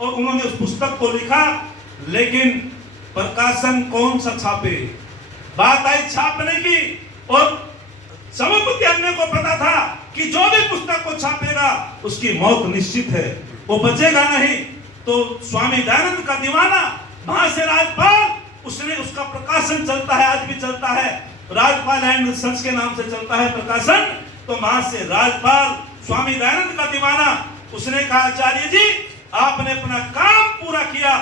और उन्होंने उस पुस्तक को लिखा, लेकिन प्रकाशन कौन सा छापे? बात आई छापने की, और सभापति अन्य को पता था कि जो भी पुस्तक को छापेगा उसकी मौत निश्चित है, वो बचेगा नहीं। तो स्वामी दयानंद का दीवाना वहां से राजपाल, उसने उसका प्रकाशन चलता है, आज भी चलता है, राजपाल एंड सन्स के नाम से चलता है प्रकाशन। तो वहां से राजपाल स्वामी दयानंद का दीवाना, उसने कहा आचार्य जी आपने अपना काम पूरा किया,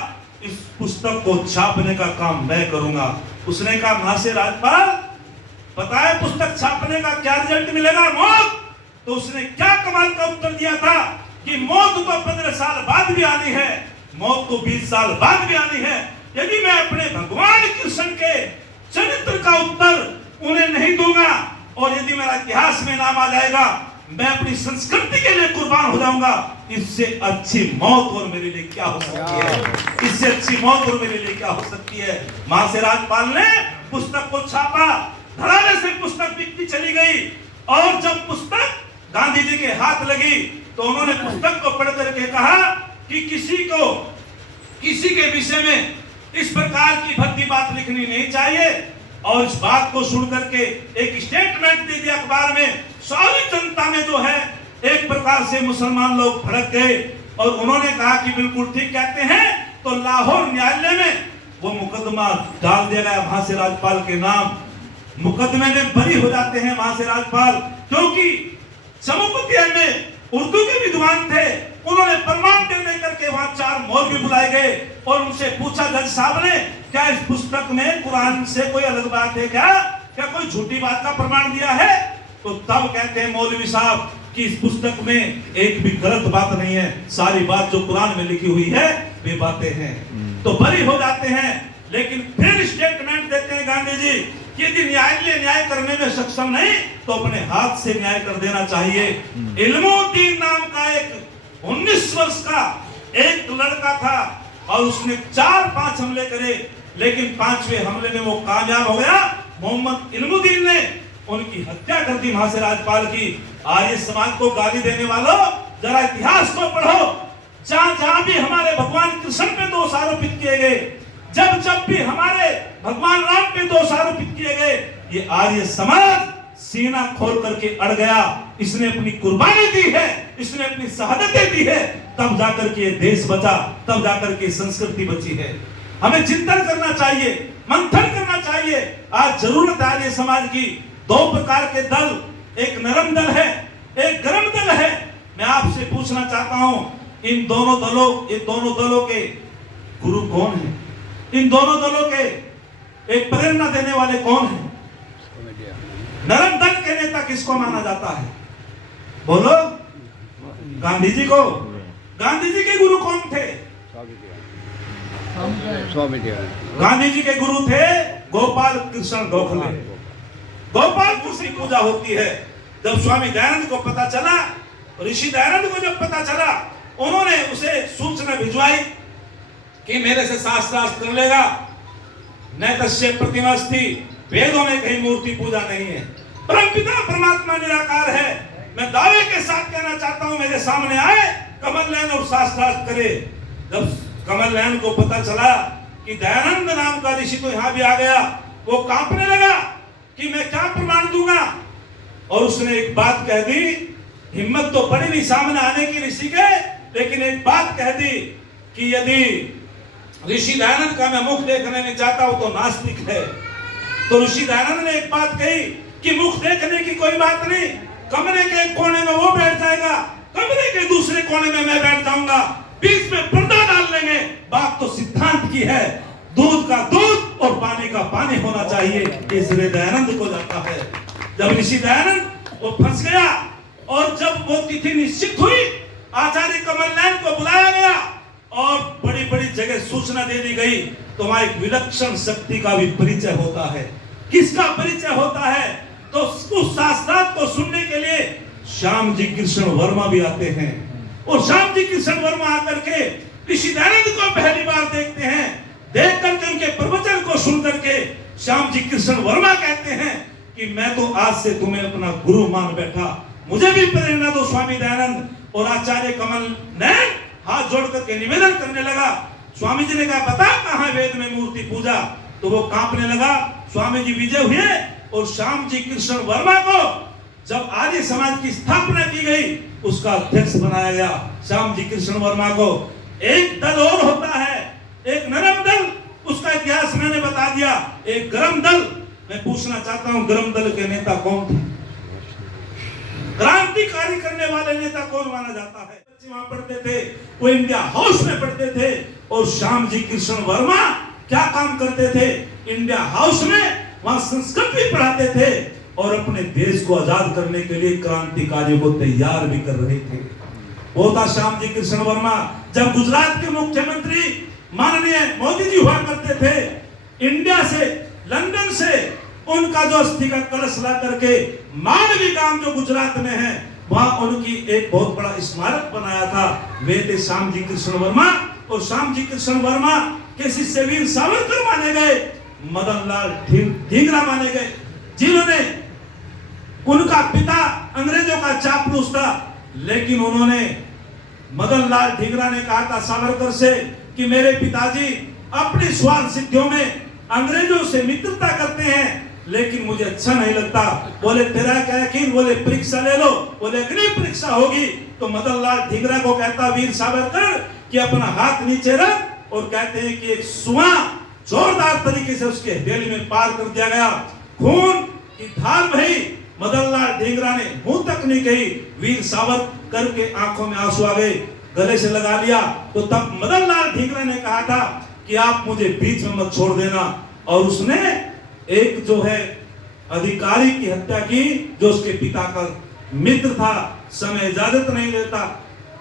इस पुस्तक को छापने का काम मैं करूंगा। उसने कहा वहां से राजपाल पता है पुस्तक छापने का क्या रिजल्ट मिलेगा? मौत। तो उसने क्या कमाल का उत्तर दिया था कि मौत तो 15 साल बाद भी आनी है, मौत तो 20 साल बाद भी आनी है। यदि मैं अपने भगवान कृष्ण के चरित्र का उत्तर उन्हें नहीं दूंगा और यदि मेरा इतिहास में नाम आ जाएगा, मैं अपनी संस्कृति के लिए कुर्बान हो जाऊंगा। इससे अच्छी मौत और मेरे लिए क्या हो सकती है? इससे अच्छी मौत और मेरे लिए क्या हो सकती है? वहां से राजपाल ने पुस्तक को छापा, धड़ाने से पुस्तक बिकती चली गई, और जब पुस्तक गांधी जी के हाथ लगी तो उन्होंने पुस्तक को पढ़ करके कहा कि किसी के विषय में इस प्रकार की भद्दी बात लिखनी नहीं चाहिए। और इस बात को सुन करके एक स्टेटमेंट दे दिया अखबार में। सारी जनता में जो है एक प्रकार से मुसलमान लोग भड़क गए और उन्होंने कहा कि बिल्कुल ठीक कहते हैं। तो लाहौर न्यायालय में वो मुकदमा डाल दिया गया वहां से राजपाल के नाम। मुकदमे में बरी हो जाते हैं वहां से राजपाल, क्योंकि सभापति में उर्दू के विद्वान थे। उन्होंने प्रमाण देने करके वहां 4 मौलवी बुलाए गए और उनसे पूछा जज साहब ने, क्या इस पुस्तक में कुरान से कोई अलग बात है क्या कोई झूठी बात का प्रमाण दिया है? तो तब कहते हैं मौलवी साहब कि इस पुस्तक में एक भी गलत बात नहीं है, सारी बात जो कुरान में लिखी हुई है वे बातें हैं। तो बरी हो जाते हैं। लेकिन फिर स्टेटमेंट देते हैं गांधी जी कि यदि न्यायालय न्याय करने में सक्षम नहीं तो अपने हाथ से न्याय कर देना चाहिए। इल्मुद्दीन नाम का एक 19 वर्ष का एक लड़का था और उसने 4-5 हमले करे, लेकिन 5वें हमले में वो कामयाब हो गया। मोहम्मद इल्मुद्दीन ने उनकी हत्या कर दी वहां से राजपाल की। आर्य समाज को गाली देने वालों, जरा इतिहास को पढ़ो। जहां भी हमारे भगवान कृष्ण पे दोष आरोपित किए गए, जब भी हमारे भगवान राम पे दोष आरोपित किए गए, ये आर्य समाज सीना खोल करके अड़ गया। इसने अपनी कुर्बानी दी है, इसने अपनी शहादतें दी है, तब जाकर के देश बचा, तब जाकर के संस्कृति बची है। हमें चिंतन करना चाहिए, मंथन करना चाहिए। आज जरूरत है आर्य समाज की। 2 प्रकार के दल, एक नरम दल है, एक गर्म दल है। मैं आपसे पूछना चाहता हूं, इन दोनों दलों के गुरु कौन है? इन दोनों दलों के एक प्रेरणा देने वाले कौन है? नरम दल के नेता किसको माना जाता है? बोलो। गांधी जी को। गांधी जी के गुरु कौन थे? गांधी जी के गुरु थे गोपाल कृष्ण गोखले। गोपाल कृष्ण की पूजा होती है। जब स्वामी दयानंद को पता चला, ऋषि दयानंद को जब पता चला, उन्होंने उसे सूचना भिजवाई कि मेरे से शास्त्रार्थ कर लेगा। न तस्य प्रतिमास्ति, वेदों में कहीं मूर्ति पूजा नहीं है। परमपिता परमात्मा निराकार है। मैं दावे के साथ कहना चाहता हूं, मेरे सामने आए, कमल नयन और शास्त्रार्थ करे। जब कमल नयन को पता चला कि दयानंद नाम का ऋषि तो यहां भी आ गया, वो कांपने लगा कि मैं क्या प्रमाण दूंगा। और उसने एक बात कह दी, हिम्मत तो पड़ी नहीं सामने आने की ऋषि के, लेकिन एक बात कह दी कि यदि ऋषि दयानंद का मैं मुख देखने नहीं चाहता हूं तो नास्तिक है। तो ऋषि दयानंद ने एक बात कही कि मुख देखने की कोई बात नहीं, कमरे के एक कोने में वो बैठ जाएगा, कमरे के दूसरे कोने में मैं बैठ जाऊंगा, बीच में पर्दा डाल लेंगे। बात तो सिद्धांत की है, दूध का दूध और पानी का पानी होना चाहिए। इसलिए दयानंद को जाता है। जब ऋषि दयानंद वो फंस गया और जब वो तिथि निश्चित हुई, आचार्य कमल नयन को बुलाया गया और बड़ी बड़ी जगह सूचना दे दी गई। तो वहां एक विलक्षण शक्ति का भी परिचय होता है। किसका परिचय होता है? तो उस शास्त्रार्थ को सुनने के लिए श्याम जी कृष्ण वर्मा भी आते हैं। और श्याम जी कृष्ण वर्मा आकर के ऋषि दयानंद को पहली बार देखते हैं। देख करके उनके प्रवचन को सुन करके श्याम जी कृष्ण वर्मा कहते हैं कि मैं तो आज से तुम्हें अपना गुरु मान बैठा, मुझे भी प्रेरणा दो स्वामी दयानंद। और आचार्य कमल नयन हाथ जोड़ करके निवेदन करने लगा। स्वामी जी ने कहा बता कहां वेद में मूर्ति पूजा, तो वो कांपने लगा। स्वामी जी विजय हुए और श्याम जी कृष्ण वर्मा को जब आर्य समाज की स्थापना की गई उसका अध्यक्ष बनाया गया। श्याम जी कृष्ण वर्मा को एक दल और होता है, एक नरम दल, उसका इतिहास मैंने बता दिया, एक गरम दल। मैं पूछना चाहता हूं गरम दल के नेता कौन थे, क्रांतिकारी करने वाले नेता कौन माना जाता है? बच्चे वहां पढ़ते थे, वो इंडिया हाउस में पढ़ते थे। और श्याम जी कृष्ण वर्मा क्या काम करते थे? इंडिया हाउस में वहां संस्कृत भी पढ़ाते थे और अपने देश को आजाद करने के लिए क्रांतिकारियों को तैयार भी कर रहे थे। वो था श्याम जी कृष्ण वर्मा। जब गुजरात के मुख्यमंत्री माननीय मोदी जी हुआ करते थे, इंडिया से, लंदन से उनका जो अस्थि का कलश ला करके मानवी गांव जो गुजरात में है वहां उनकी एक बहुत बड़ा स्मारक बनाया था। वे थे श्याम जी कृष्ण वर्मा। और श्याम जी कृष्ण वर्मा के शिष्य वीर सावरकर माने गए, मदन लाल ढींगरा माने गए, जिन्होंने, उनका पिता अंग्रेजों का चापलूस था, लेकिन उन्होंने, मदन लाल ढींगरा ने कहा था सावरकर से कि मेरे पिताजी अपनी स्वार्थ सिद्धियों में अंग्रेजों से मित्रता करते हैं, लेकिन मुझे अच्छा नहीं लगता। बोले तेरा क्या यकीन? बोले परीक्षा ले लो। बोले अग्नि परीक्षा होगी। तो मदन लाल ढींगरा को कहता वीर सावरकर कि अपना हाथ नीचे रख, और कहते हैं कि एक सुआ जोरदार तरीके से उसके हथेली में पार कर दिया गया। खून की धार बही। मदन लाल ढींगरा ने मुंह तक नहीं कही, वीर सावरकर के आंखों में आंसू आ गए, गले से लगा लिया। तो तब मदन लाल ढींगरा ने कहा था कि आप मुझे बीच में मत छोड़ देना। और उसने एक जो है अधिकारी की हत्या की जो उसके पिता का मित्र था। समय इजाजत नहीं देता,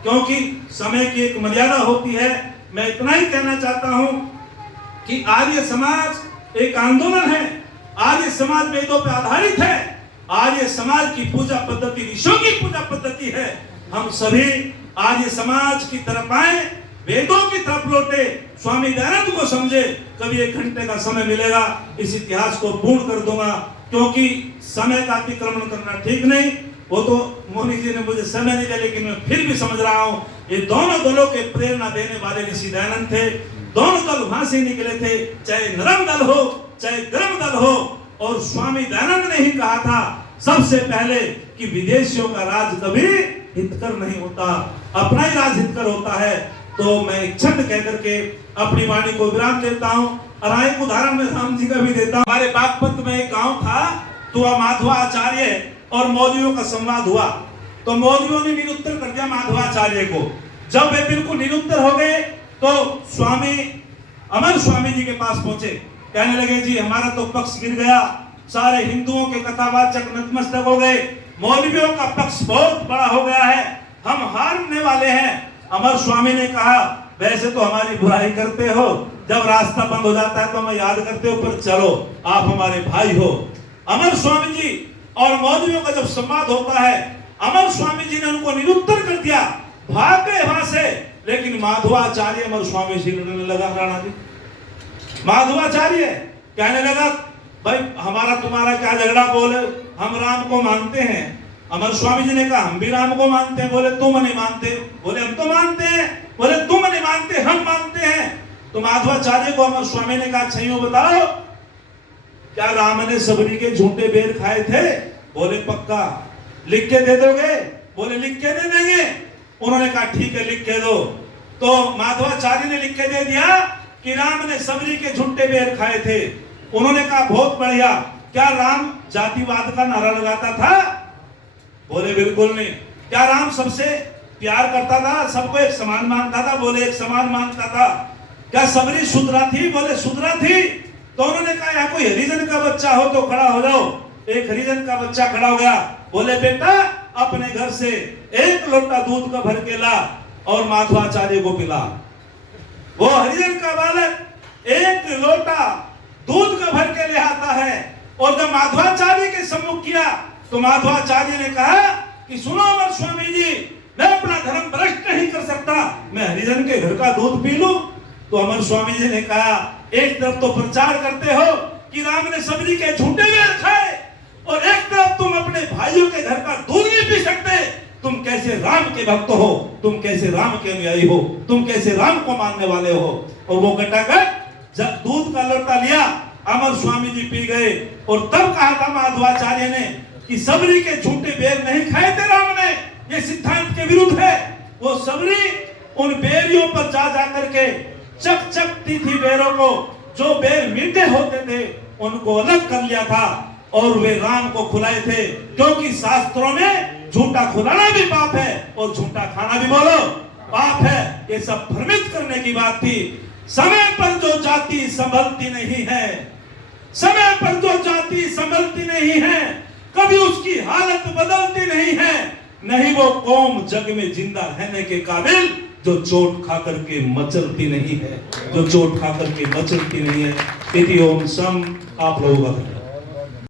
क्योंकि समय की एक मर्यादा होती है। मैं इतना ही कहना चाहता हूं कि आर्य समाज एक आंदोलन है, आर्य समाज वेदों पर आधारित है, आर्य समाज की पूजा पद्धति ऋषियों की पूजा पद्धति है। हम सभी आर्य समाज की तरफ आए, वेदों की तरफ लौटे, स्वामी दयानंद को समझे। कभी 1 घंटे का समय मिलेगा, इस इतिहास को पूर्ण कर दूंगा, क्योंकि समय का अतिक्रमण करना ठीक नहीं। वो तो मोनी जी ने मुझे समय नहीं दिया, लेकिन मैं फिर भी समझ रहा हूं ये दोनों दलों के प्रेरणा देने वाले ऋषि दयानंद थे। दोनों दल वहां से निकले थे, चाहे नरम दल हो चाहे गर्म दल हो। और स्वामी दयानंद ने ही कहा था सबसे पहले कि विदेशियों का राज कभी हितकर नहीं होता, अपना ही राज हितकर होता है। तो मैं एक छंद कह करके अपनी वाणी को विराम देता हूं। और एक उदाहरण में राम जी का भी देता हूं। हमारे बागपत में एक गांव था, तो माधवाचार्य और मौलवियों का संवाद हुआ। तो मौलवियों ने निरुत्तर कर दिया माधवाचार्य को। जब वे बिल्कुल निरुत्तर हो गए तो स्वामी अमर स्वामी जी के पास पहुंचे, कहने लगे जी हमारा तो पक्ष गिर गया, सारे हिंदुओं के कथावाचक नतमस्तक हो गए, मौलवियों का पक्ष बहुत बड़ा हो गया है, हम हारने वाले हैं। अमर स्वामी ने कहा वैसे तो हमारी बुराई करते हो, जब रास्ता बंद हो जाता है तो हमें याद करते हो, पर चलो आप हमारे भाई हो। अमर स्वामी जी और मौलवियों का जब संवाद होता है, अमर स्वामी जी ने उनको निरुत्तर कर दिया, भाग गए वहां से। लेकिन माधवाचार्य अमर स्वामी जी लड़ने लगा। राणा जी माधवाचार्य कहने लगा भाई हमारा तुम्हारा क्या झगड़ा? बोले हम राम को मानते हैं। अमर स्वामी जी ने कहा हम भी राम को मानते हैं। बोले तुम नहीं मानते? बोले हम तो मानते हैं। बोले तुम नहीं मानते, हम मानते हैं। तो माधवाचार्य को अमर स्वामी ने कहा अच्छा यूं बताओ, क्या राम ने सबरी के झूठे बेर खाए थे? बोले पक्का। लिख के दे दोगे? बोले लिख के दे देंगे। उन्होंने कहा ठीक है लिख के दो। तो माधवाचार्य ने लिख के दे दिया कि राम ने सबरी के झूठे बेर खाए थे। उन्होंने कहा बहुत बढ़िया, क्या राम जातिवाद का नारा लगाता था? बोले बिल्कुल नहीं। क्या राम सबसे प्यार करता था, सबको एक समान मानता था? बोले एक समान मानता था। क्या सबरी शुद्रा थी? बोले शुद्रा थी। तो उन्होंने कहा यहाँ कोई हरिजन का बच्चा हो तो खड़ा हो जाओ। एक हरिजन का बच्चा खड़ा हो गया। बोले बेटा अपने घर से 1 लोटा दूध का भर के ला और माधवाचार्य को पिला। वो हरिजन का बालक 1 लोटा दूध का भर के ले आता है, और जब माधवाचार्य के सम्मुख किया तो माधवाचार्य ने कहा कि सुनो अमर स्वामी जी, मैं अपना धर्म भ्रष्ट नहीं कर सकता, मैं हरिजन के घर का दूध पी लूं। तो अमर स्वामी जी ने कहा एक तरफ तो प्रचार करते हो कि राम ने सबरी के झूठे बेर खाए, और एक तरफ तुम अपने भाइयों के घर का दूध नहीं पी सकते, तुम कैसे राम के भक्त हो, तुम कैसे राम के अनुयायी हो, तुम कैसे राम को मानने वाले हो। और वो गटागट जब दूध का लोटा लिया, अमर स्वामी जी पी गए और तब कहा था माधवाचार्य ने कि सबरी के झूठे बेर नहीं खाए थे राम ने, ये सिद्धांत के विरुद्ध है। वो सबरी उन बेरियों पर जा करके चकचकती थी बेरों को, जो बेर मीठे होते थे उनको अलग कर लिया था और वे राम को खिलाए थे, क्योंकि शास्त्रों में झूठा खिलाना भी पाप है और झूठा खाना भी बोलो पाप है। ये सब भ्रमित करने की बात थी। समय पर जो जाति संभलती नहीं है, समय पर जो जाति संभलती नहीं है, कभी उसकी हालत बदलती नहीं है, नहीं वो कौम जग में जिंदा रहने के काबिल जो चोट खा करके मचलती नहीं है, जो चोट खा करके मचलती नहीं है। इति ओम सम। आप लोगों का